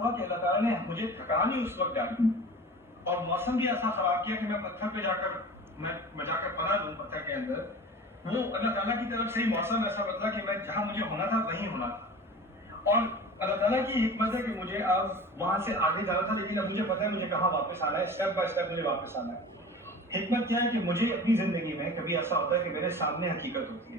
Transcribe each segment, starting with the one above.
ہوا کہ اللہ تعالیٰ نے مجھے تھکان ہی اس وقت ڈالی اور موسم بھی ایسا خراب کیا کہ میں پتھر پہ جا کر میں جا کر پناہ لوں پتھر کے اندر. وہ اللہ تعالیٰ کی طرف سے ہی موسم ایسا بدلا کہ میں جہاں مجھے ہونا تھا وہیں ہونا تھا. اور اللہ تعالیٰ کی حکمت ہے کہ مجھے اب وہاں سے آگے جانا تھا لیکن اب مجھے پتہ ہے مجھے کہاں واپس آنا ہے. اسٹیپ بائی اسٹیپ مجھے واپس آنا ہے. حکمت کیا ہے کہ مجھے اپنی زندگی میں کبھی ایسا ہوتا ہے کہ میرے سامنے حقیقت ہوتی ہے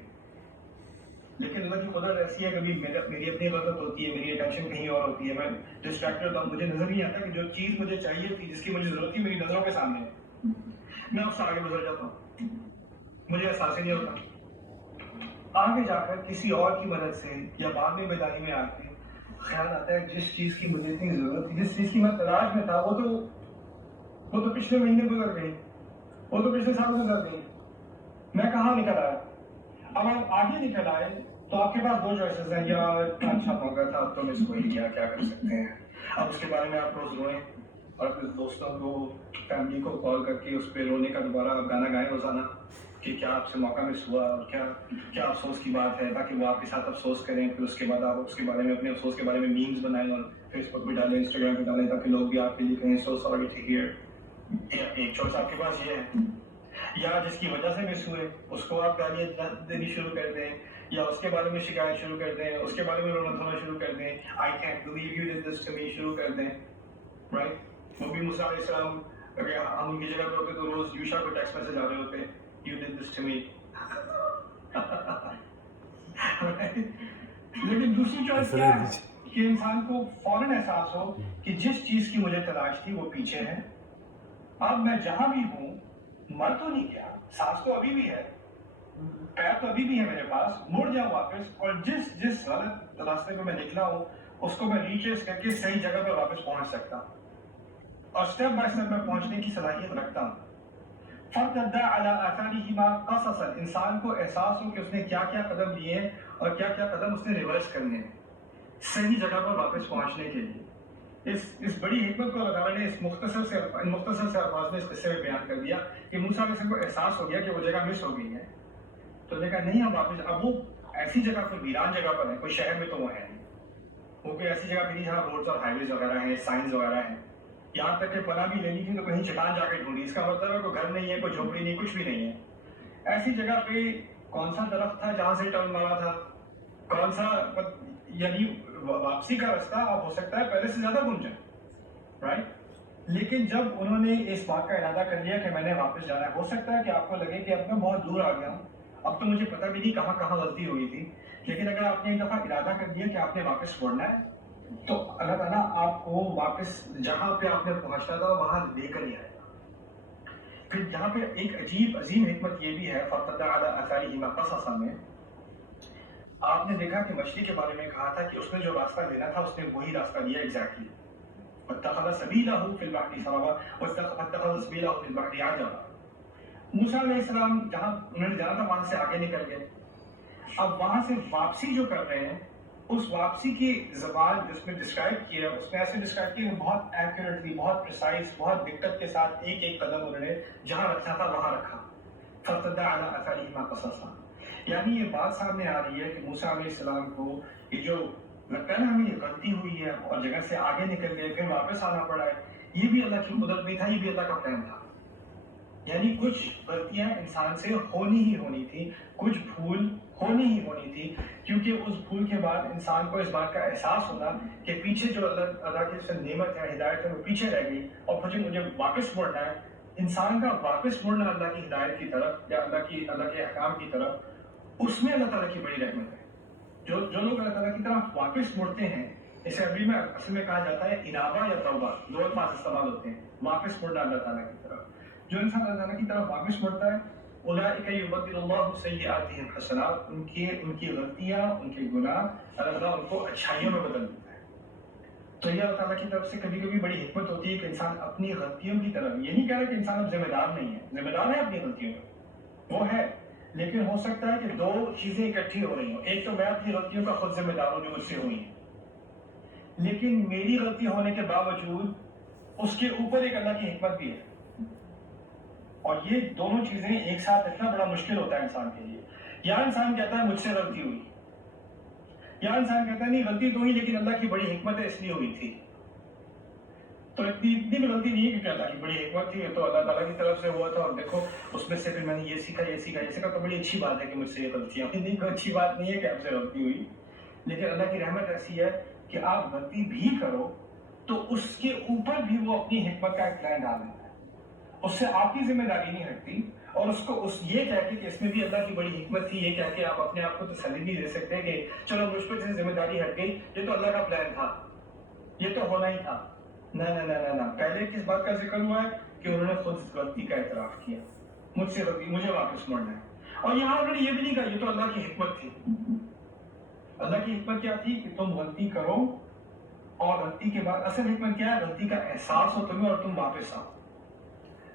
لیکن اللہ کی قدرت ایسی ہے کبھی میری اپنی غلط ہوتی ہے, میری اٹینشن کہیں اور ہوتی ہے, میں ڈسٹریکٹڈ ہوں, مجھے نظر نہیں آتا کہ جو چیز مجھے چاہیے تھی, جس کی مجھے ضرورت تھی, میری نظروں کے سامنے ہے, میں اس سے آگے گزر جاتا ہوں, مجھے احساس ہی نہیں ہوتا. آگے جا کر کسی اور کی مدد سے یا بعد میں بیداری میں آ کے خیال آتا ہے جس چیز کی مجھے اتنی ضرورت تھی, جس چیز کی میں تلاش میں تھا, وہ تو پچھلے مہینے گزر گئی, وہ تو پچھلے سال گزر گئی, میں کہاں نکل آیا. اب آپ آگے نکل آئے تو آپ کے پاس دو چوائسز ہیں, یا اچھا موقع تھا اب تو مس ہو ہی گیا, کیا کر سکتے ہیں. اب اس کے بارے میں آپ روز روئیں اور اپنے دوستوں کو, فیملی کو کال کر کے اس پہ رونے کا دوبارہ آپ گانا گائیں روزانہ کہ کیا آپ سے موقع مس ہوا اور کیا افسوس کی بات ہے, تاکہ وہ آپ کے ساتھ افسوس کریں. پھر اس کے بعد آپ اس کے بارے میں, اپنے افسوس کے بارے میں میمز بنائیں اور فیس بک پہ ڈالیں, انسٹاگرام پہ ڈالیں, تاکہ لوگ بھی آپ کے لیے کہیں سو سوری ٹو ہیئر. ایک چوائس آپ کے پاس یہ ہے, یا جس کی وجہ سے مس ہوئے اس کو آپ گالیاں دینی شروع کر دیں, یا اس کے بارے میں شکایت شروع کر دیں, اس کے بارے میں رونا دھونا شروع کر دیں, I can't believe you did this to me شروع کر دیں. رائٹ, وہ بھی موسیٰ علیہ السلام, اگر ہم ان کی جگہ پہ ہوتے تو روز یوشا کو ٹیکسٹ میسج آ رہے ہوتے, یو ڈڈ دس ٹو می. لیکن دوسری چوائس کیا ہے کہ انسان کو فوراً احساس ہو کہ جس چیز کی مجھے تلاش تھی وہ پیچھے ہے, اب میں جہاں بھی ہوں مر تو نہیں گیا, سانس تو ابھی بھی ہے, پیر تو ابھی بھی ہے میرے پاس, مڑ جاؤں واپس اور جس غلط راستے پہ میں نکلا ہوں اس کو میں ریٹریس کر کے صحیح جگہ پہ واپس پہنچ سکتا ہوں, اور اسٹیپ بائی اسٹیپ میں پہنچنے کی صلاحیت رکھتا ہوں. فَارْتَدَّ عَلَىٰ آثَارِهِمَا قَصَصًا, انسان کو احساس ہو کہ اس نے کیا کیا قدم لیے ہیں اور کیا کیا قدم اس نے ریورس کرنے ہیں صحیح جگہ پر واپس پہنچنے کے لیے. اس بڑی حکمت کو اللہ تعالیٰ نے اس مختصر سے الفاظ میں اس قصے میں بیان کر دیا کہ موسیٰ علیہ السلام کو احساس ہو گیا کہ وہ جگہ مس ہو گئی ہے, تو نے کہا نہیں ہم واپس, اب وہ ایسی جگہ پر, ویران جگہ پر ہے, کوئی شہر میں تو وہ ہے نہیں, وہ کوئی ایسی جگہ پہ نہیں جہاں روڈز اور ہائی ویز وغیرہ ہیں, سائنز وغیرہ ہیں. یہاں تک کہ پناہ بھی لینی تھی تو کہیں چٹان جا کے ڈھونڈی, اس کا مطلب ہے کوئی گھر نہیں ہے, کوئی جھوپڑی نہیں, کچھ بھی نہیں ہے. ایسی جگہ پہ کون سا درخت تھا جہاں سے ٹرن مارا تھا, کون سا, یعنی واپسی کا راستہ اب ہو سکتا ہے پہلے سے زیادہ گم جائے, رائٹ. لیکن جب انہوں نے اس بات کا ارادہ کر لیا کہ میں نے واپس جانا ہے, ہو سکتا ہے کہ آپ کو لگے کہ اب میں بہت دور آ گیا ہوں, اب تو مجھے پتہ بھی نہیں کہاں کہاں غلطی ہوئی تھی, لیکن اگر آپ نے ایک دفعہ ارادہ کر دیا کہ آپ نے واپس مڑنا ہے تو اللہ تعالیٰ آپ کو واپس جہاں پہ آپ نے پہنچنا تھا وہاں لے کر ہی آئے گا. پھر یہاں پہ ایک عجیب عظیم حکمت یہ بھی ہے, فَارْتَدَّ عَلَىٰ آثَارِهِمَا قَصَصًا میں آپ نے دیکھا کہ مچھلی کے بارے میں کہا تھا کہ اس نے جو راستہ لینا تھا اس نے وہی راستہ لیا ایگزیکٹلی. وَاتَّخَذَ سَبِيلَهُ فِي الْبَحْرِ سَرَبًا وَاتَّخَذَ سَبِيلَهُ فِي الْبَحْرِ عَجَبًا. موسیٰ علیہ السلام جہاں انہوں نے جانا تھا وہاں سے آگے نکل گئے, اب وہاں سے واپسی جو کر رہے ہیں اس واپسی کی زبان جس میں ڈسکرائب کیا, اس میں ایسے ڈسکرائب کیا کہ بہت ایکوریٹلی, بہت پریسائز, بہت دقت کے ساتھ ایک ایک قدم انہوں نے جہاں رکھنا تھا وہاں رکھا. فَارْتَدَّ عَلَىٰ آثَارِهِمَا قَصَصًا, یعنی یہ بات سامنے آ رہی ہے کہ موسیٰ علیہ السلام کو یہ جو لگتا ہے نا ہمیں یہ غلطی ہوئی ہے اور جگہ سے آگے نکل گئے پھر واپس آنا پڑا ہے, یہ بھی اللہ کی قدرت میں تھا, یہ بھی اللہ کا پلان تھا. یعنی کچھ غلطیاں انسان سے ہونی ہی ہونی تھی, کچھ بھول ہونی ہی ہونی تھی, کیونکہ اس بھول کے بعد انسان کو اس بات کا احساس ہونا کہ پیچھے جو اللہ کی سے نعمت ہے, ہدایت ہے, وہ پیچھے رہ گئی اور مجھے واپس مڑنا ہے. انسان کا واپس مڑنا اللہ کی ہدایت کی طرف یا اللہ کے احکام کی طرف, اس میں اللہ تعالیٰ کی بڑی رحمت ہے. جو لوگ اللہ تعالیٰ کی طرف واپس مڑتے ہیں, اسے عربی میں اصل میں کہا جاتا ہے انابہ یا توبہ, دو الفاظ استعمال ہوتے ہیں, واپس مڑنا اللہ تعالیٰ کی طرف. جو انسان اللہ تعالیٰ کی طرف واپس مڑتا ہے اولئک یبدل اللہ سیئاتہم حسنات, ان کی غلطیاں, ان کے گناہ اللہ تعالیٰ ان کو اچھائیوں میں بدل دیتا ہے. تو یہ اللہ تعالیٰ کی طرف سے کبھی کبھی بڑی حکمت ہوتی ہے کہ انسان اپنی غلطیوں کی طرف, یہ نہیں کہہ رہا کہ انسان اب ذمہ دار نہیں ہے, ذمہ دار ہے اپنی غلطیوں کا, وہ ہے, لیکن ہو سکتا ہے کہ دو چیزیں اکٹھی ہو رہی ہوں. ایک تو میں اپنی غلطیوں کا خود ذمہ دار ہوں جو مجھ سے ہوئی ہیں, لیکن میری غلطی ہونے کے باوجود اس کے اوپر ایک اللہ کی حکمت بھی ہے, اور یہ دونوں چیزیں ایک ساتھ اتنا بڑا مشکل ہوتا ہے انسان کے لیے. یا انسان کہتا ہے مجھ سے غلطی ہوئی, یا انسان کہتا ہے نہیں غلطی تو ہوئی لیکن اللہ کی بڑی حکمت ہے اس لیے ہوئی تھی. تو اتنی بھی غلطی نہیں ہے کہ اللہ کی بڑی حکمت تھی, تو اللہ تعالیٰ کی طرف سے ہوا تھا, اور دیکھو اس میں سے پھر میں نے یہ سیکھا, تو بڑی اچھی بات ہے کہ مجھ سے یہ غلطیاں ہوئی. نہیں, کوئی اچھی بات نہیں ہے کہ آپ سے غلطی ہوئی, لیکن اللہ کی رحمت ایسی ہے کہ آپ غلطی بھی کرو تو اس کے اوپر بھی وہ اپنی حکمت کا ایک پلان ڈال دیتا ہے, اس سے آپ کی ذمہ داری نہیں ہٹتی, اور اس کو یہ کہہ کے کہ اس میں بھی اللہ کی بڑی حکمت تھی, یہ کہہ کے آپ اپنے آپ کو تسلی نہیں دے سکتے کہ چلو مجھ پہ سے ذمہ داری ہٹ گئی, یہ تو اللہ کا پلان تھا, یہ تو ہونا ہی تھا. نہ, پہلے کس بات کا ذکر ہوا ہے کہ انہوں نے خود غلطی کا اعتراف کیا, مجھ سے غلطی, مجھے واپس مڑنا ہے. اور یہاں انہوں نے یہ بھی نہیں کہا یہ تو اللہ کی حکمت تھی. اللہ کی حکمت کیا تھی کہ تم غلطی کرو, اور غلطی کے بعد اصل حکمت کیا ہے, غلطی کا احساس ہو تمہیں اور تم واپس آؤ.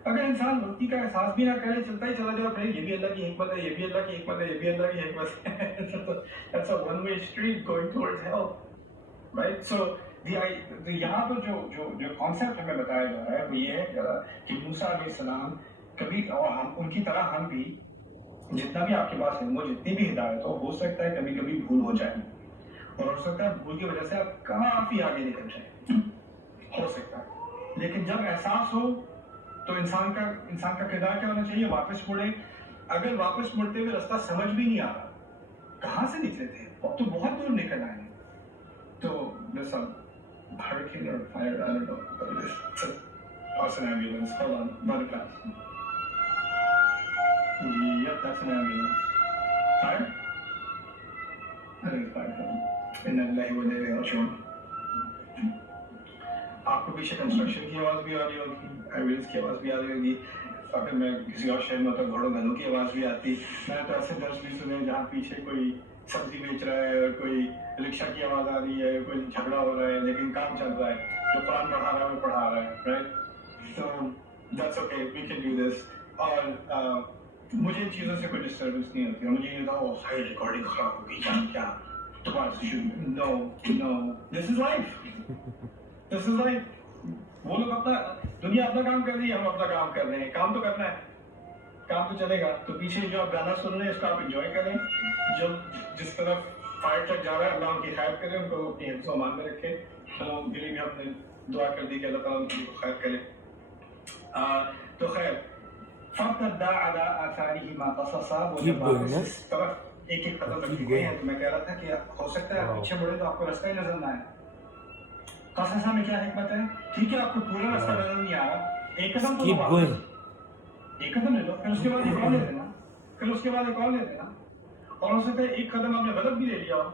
اگر انسان غلطی کا احساس بھی نہ کرے, چلتا ہی چلا جائے, پھر یہ بھی اللہ کی حکمت ہے, یہ بھی اللہ کی حکمت ہے, یہ بھی اللہ کی حکمت ہے, that's a one way street going towards hell, right? So یہاں پر جو کانسیپٹ ہمیں بتایا جا رہا ہے وہ یہ ہے کہ موسیٰ علیہ السلام کبھی, اور ہم ان کی طرح ہم بھی, جتنا بھی آپ کے پاس علم ہو, جتنی بھی ہدایت ہو سکتا ہے کبھی کبھی بھول ہو جائے, اور ہو سکتا ہے بھول کی وجہ سے آپ کافی آگے نکل جائیں, ہو سکتا ہے. لیکن جب احساس ہو تو انسان کا کردار کیا ہونا چاہیے, واپس مڑے. اگر واپس مڑتے ہوئے راستہ سمجھ بھی نہیں آ رہا, کہاں سے نکلے تھے, اب تو بہت دور نکل آئے ہیں, تو جیسا hurricane or fire, I don't know what it is. It's a that's an ambulance. Hold on, not a pass. Yep, that's an ambulance. Fire? I think it's fire coming. And then like when they are shown. آپ کو پیچھے construction کی آواز بھی آ رہی ہوگی, ambulance کی آواز بھی آ رہی ہوگی, اگر میں کسی اور شہر میں ہوتا گھوڑوں گدھوں کی آواز بھی آتی. میں نے تو ایسے درس بھی سنے جہاں پیچھے کوئی سبزی بیچ رہا ہے, اور کوئی رکشہ کی آواز آ رہی ہے, کوئی جھگڑا ہو رہا ہے, لیکن کام چل رہا ہے, جو قرآن پڑھا رہا ہے وہ پڑھا رہا ہے, رائٹ. تو that's okay, we can do this. اور مجھے ان چیزوں سے کوئی ڈسٹربنس نہیں ہوتی, اور مجھے یہ تھا وہ ساری ریکارڈنگ خراب ہوگی کیا دوبارہ سے شروع. نو, دس از لائف. وہ لوگ اپنا دنیا اپنا کام کر رہی ہے, ہم اپنا کام کر رہے ہیں. کام تو کرنا ہے, کام تو چلے گا. تو پیچھے جو آپ گانا سن رہے ہیں اس کو آپ انجوائے کریں. جو جس طرف فائر ٹرک جا رہا ہے, اللہ ان کی خیر کرے, ان کو اپنی حفظ و امان میں رکھے. ہم کے لیے بھی ہم نے دعا کر دی کہ اللہ تعالیٰ ان کی خیر کرے. تو خیر, فَارْتَدَّا عَلَىٰ آثَارِهِمَا قَصَصًا, وہ جب واپس اس طرف ایک ایک قدم رکھے گئے ہیں, تو میں کہہ رہا تھا کہ ہو سکتا ہے آپ پیچھے مڑے تو آپ کو راستہ ہی نظر نہ آئے. قصص میں کیا حکمت ہے, ٹھیک ہے آپ کو پورا راستہ نظر نہیں آ رہا, ایک قدم تو واپس, ایک قدم لے لو, پھر اس کے بعد ایک اور لے لینا, پھر اس کے بعد ایک اور لے لینا. اور ہو سکتا ہے ایک قدم آپ نے غلط بھی لے لیا ہو,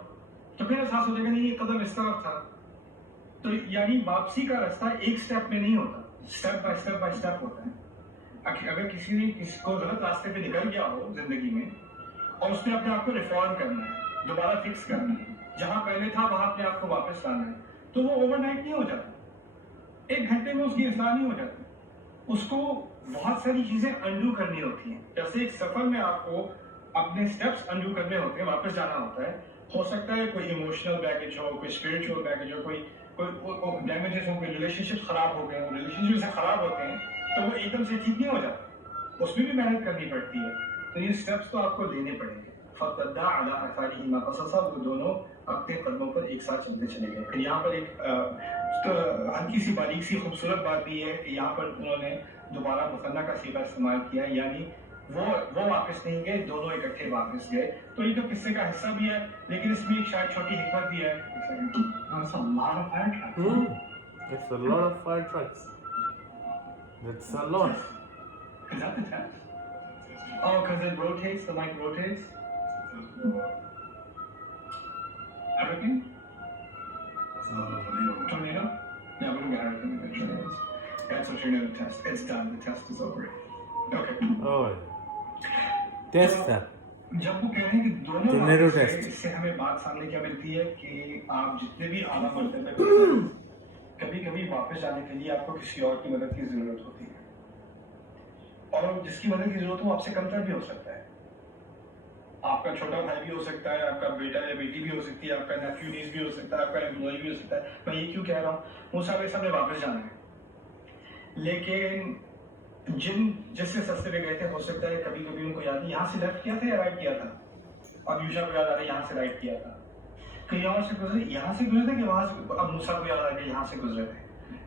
تو پھر احساس ہو جائے گا نہیں یہ قدم اس طرف تھا. تو یعنی واپسی کا راستہ ایک سٹیپ میں نہیں ہوتا, سٹیپ بائی سٹیپ ہوتا ہے. اگر کسی نے کسی کو غلط راستے پہ نکل گیا ہو زندگی میں, اور اس نے اپنے آپ کو ریفارم کرنا ہے, دوبارہ فکس کرنا ہے, جہاں پہلے تھا وہاں اپنے آپ کو واپس لانا ہے, تو وہ اوور نائٹ نہیں ہو جاتا, ایک گھنٹے میں اس کی اصلاح نہیں ہو جاتی. اس کو بہت ساری چیزیں انڈو کرنی ہوتی ہیں. جیسے ایک سفر میں آپ کو اپنے سٹیپس انڈو کرنے ہوتے ہیں, واپس جانا ہوتا ہے. ہو سکتا ہے کوئی ایموشنل بیگیج ہو, کوئی اسپرچل بیگیج ہو, کوئی ڈیمیجز ہو, کوئی ریلیشن شپ خراب ہو گئے ہوں, ریلیشن شپ سے خراب ہوتے ہیں تو وہ ایک دم سے ٹھیک نہیں ہو جاتا, اس میں بھی محنت کرنی پڑتی ہے. تو یہ سٹیپس تو آپ کو لینے پڑیں گے. فَارْتَدَّا عَلَىٰ آثَارِهِمَا قَصَصًا, وہ دونوں اپنے قدموں پر ایک ساتھ چلتے چلے گئے. پھر یہاں پر ایک ہلکی سی باریک سی خوبصورت بات بھی ہے کہ یہاں پر انہوں نے دوبارہ مثنیٰ کا صیغہ استعمال کیا, یعنی وہ واپس نہیں گئے, دونوں اکٹھے واپس گئے. تو یہ تو قصے کا حصہ بھی ہے, لیکن اس میں ایک شاید چھوٹی حکمت بھی ہے. That's a lot of fire trucks. It's a lot of fire trucks. That's a lot. Is that the test? Oh, because it rotates, the mic rotates? Hurricane? Tornado? Yeah, we don't get hurricane, we get tornadoes. That's a tornado test. It's done, the test is over. Okay. Oh, test ہے. جب وہ کہہ رہے ہیں کہ دونوں اس سے ہمیں بات سامنے کیا ملتی ہے کہ آپ جتنے بھی اعلیٰ مرتبے پہ کبھی کبھی واپس جانے کے لیے آپ کو کسی اور کی مدد کی ضرورت ہوتی ہے, اور جس کی مدد کی ضرورت ہو آپ سے کمتر بھی ہو سکتا ہے. آپ کا چھوٹا بھائی بھی ہو سکتا ہے, آپ کا بیٹا یا بیٹی بھی ہو سکتی ہے, آپ کا نیفیو نیس بھی ہو سکتا ہے, آپ کا امپلائی بھی ہو سکتا ہے. میں یہ کیوں کہہ رہا ہوں, موسیٰ علیہ السلام نے واپس جانا ہے, لیکن جس سے سستے پہ گئے تھے ہو سکتا ہے کبھی کبھی ان کو یاد نہیں یہاں سے لیفٹ کیا تھا یا رائٹ کیا تھا. اب یوشع کو یاد آ رہا ہے یہاں سے رائٹ کیا تھا, کہیں اور سے گزرے, یہاں سے گزرے تھے کہ وہاں سے, اب موسیٰ کو یاد آ رہا ہے کہ یہاں سے گزرے تھے.